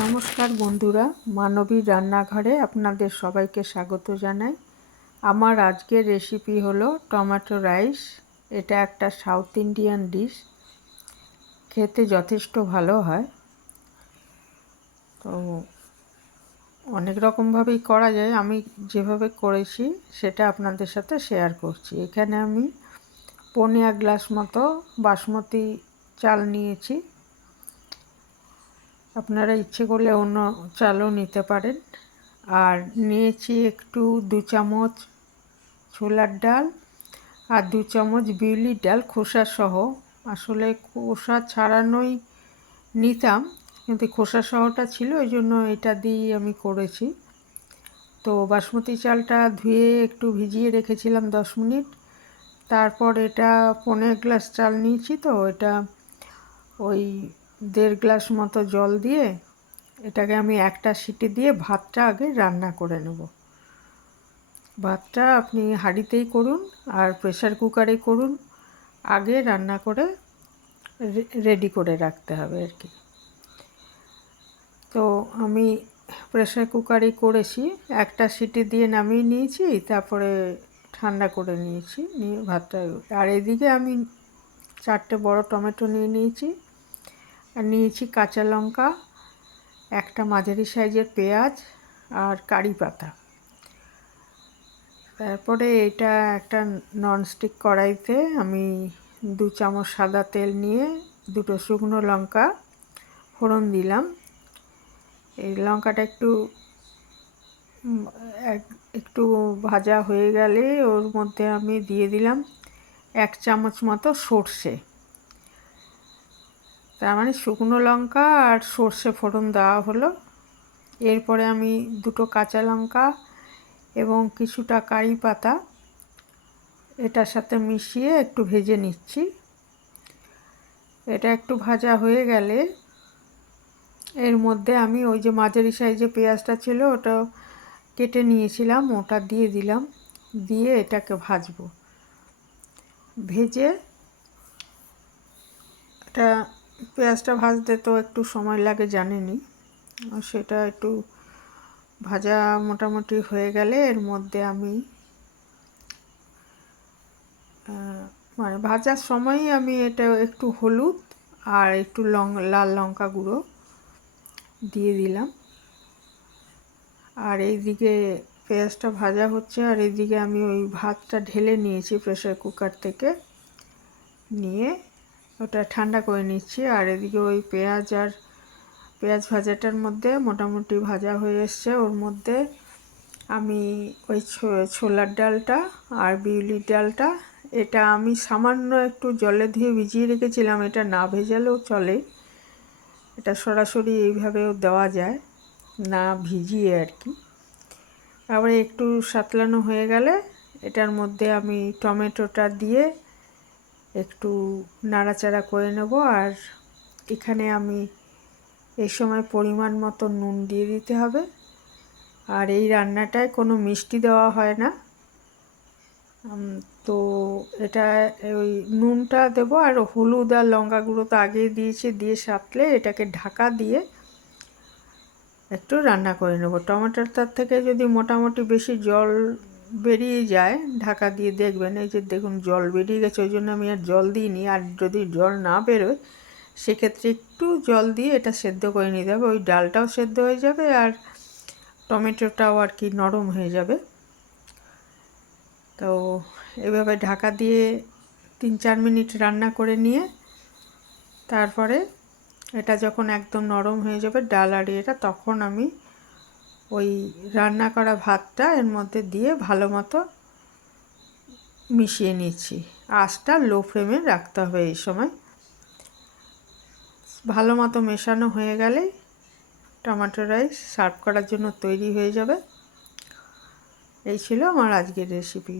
নমস্কার বন্ধুরা, মানবীর রান্নাঘরে আপনাদের সবাইকে স্বাগত জানাই। আমার আজকের রেসিপি হলো টমেটো রাইস। এটা একটা সাউথ ইন্ডিয়ান ডিশ, খেতে যথেষ্ট ভালো হয়। তো অনেক রকমভাবেই করা যায়, আমি যেভাবে করেছি সেটা আপনাদের সাথে শেয়ার করছি। এখানে আমি 1.25 গ্লাস মতো বাসমতি চাল নিয়েছি। আপনারা ইচ্ছে করলে অন্য চালও নিতে পারেন। আর নিয়েছি একটু 2 চামচ ছোলার ডাল আর 2 চামচ বিউলির ডাল খোসা সহ। আসলে খোসা ছাড়ানোই নিতাম, কিন্তু খোসা সহটা ছিল, ওই জন্য এটা দিয়েই আমি করেছি। তো বাসমতি চালটা ধুয়ে একটু ভিজিয়ে রেখেছিলাম 10 মিনিট। তারপর এটা 1.25 গ্লাস চাল নিয়েছি, তো এটা ওই 1.5 গ্লাস মতো জল দিয়ে এটাকে আমি একটা সিটি দিয়ে ভাতটা আগে রান্না করে নেব। ভাতটা আপনি হাঁড়িতেই করুন আর প্রেসার কুকারে করুন, আগে রান্না করে রেডি করে রাখতে হবে আর কি। তো আমি প্রেসার কুকারে করেছি, একটা সিটি দিয়ে নামিয়ে নিয়েছি, তারপরে ঠান্ডা করে নিয়েছি, নিয়ে ভাতটা। আর এদিকে আমি 4টে বড় টমেটো নিয়ে নিয়েছি, আর নিয়েছি কাঁচা লঙ্কা, একটা মাঝারি সাইজের পেঁয়াজ আর কারি পাতা। তারপরে এটা একটা ননস্টিক কড়াইতে আমি 2 চামচ সাদা তেল নিয়ে 2টো শুকনো লঙ্কা ফোড়ন দিলাম। এই লঙ্কাটা একটু ভাজা হয়ে গেলে ওর মধ্যে আমি দিয়ে দিলাম 1 চামচ মতো সর্ষে। তার মানে শুকনো লঙ্কা আর সর্ষে ফোড়ন দেওয়া হলো। এরপরে আমি 2টো কাঁচা লঙ্কা এবং কিছুটা কারি পাতা এটার সাথে মিশিয়ে একটু ভেজে নিচ্ছি। এটা একটু ভাজা হয়ে গেলে এর মধ্যে আমি ওই যে মাঝারি সাইজে পেঁয়াজটা ছিল ওটা কেটে নিয়েছিলাম, ওটা দিয়ে দিলাম, দিয়ে এটাকে ভাজবো। ভেজে এটা পেঁয়াজটা ভাজতে তো একটু সময় লাগে জানেনই, সেটা একটু ভাজা মোটামুটি হয়ে গেলে এর মধ্যে আমি মানে ভাজার সময়ই আমি এটা একটু হলুদ আর একটু লাল লঙ্কা গুঁড়ো দিয়ে দিলাম। আর এইদিকে পেঁয়াজটা ভাজা হচ্ছে, আর এইদিকে আমি ওই ভাতটা ঢেলে নিয়েছি প্রেসার কুকার থেকে, নিয়ে ওটা ঠান্ডা করে নিচ্ছি। আর এদিকে ওই পেঁয়াজ ভাজাটার মধ্যে মোটামুটি ভাজা হয়ে এসছে, ওর মধ্যে আমি ওই ছোলার ডালটা আর বিউলির ডালটা, এটা আমি সামান্য একটু জলে ধুয়ে ভিজিয়ে রেখেছিলাম, এটা না ভেজালেও চলে, এটা সরাসরি এইভাবেও দেওয়া যায়, না ভিজিয়ে আর কি। তারপরে একটু সাতলানো হয়ে গেলে এটার মধ্যে আমি টমেটোটা দিয়ে একটু নাড়াচাড়া করে নেব। আর এখানে আমি এই সময় পরিমাণ মতো নুন দিয়ে দিতে হবে। আর এই রান্নাটায় কোনো মিষ্টি দেওয়া হয় না, তো এটা ওই নুনটা দেবো, আর হলুদ আর লঙ্কা গুঁড়ো তো আগেই দিয়েছি, দিয়ে সাঁতলে এটাকে ঢাকা দিয়ে একটু রান্না করে নেব। টমেটোটার থেকে যদি মোটামুটি বেশি জল বেরিয়ে যায় ঢাকা দিয়ে দেখবেন, এই যে দেখুন জল বেরিয়ে গেছে, ওই জন্য আমি আর জল দিইনি। আর যদি জল না বেরোয় সেক্ষেত্রে একটু জল দিয়ে এটা সেদ্ধ করে নিতে হবে, ওই ডালটাও সেদ্ধ হয়ে যাবে আর টমেটোটাও আর কি নরম হয়ে যাবে। তো এভাবে ঢাকা দিয়ে 3-4 মিনিট রান্না করে নিয়ে তারপরে এটা যখন একদম নরম হয়ে যাবে ডাল আর এটা, তখন আমি ওই রান্না করা ভাতটা এর মধ্যে দিয়ে ভালো মতো মিশিয়ে নিচ্ছি। আঁচটা লো ফ্লেমে রাখতে হবে এই সময়। ভালো মতো মেশানো হয়ে গেলে টমেটো রাইস সার্ভ করার জন্য তৈরি হয়ে যাবে। এই ছিল আমার আজকের রেসিপি।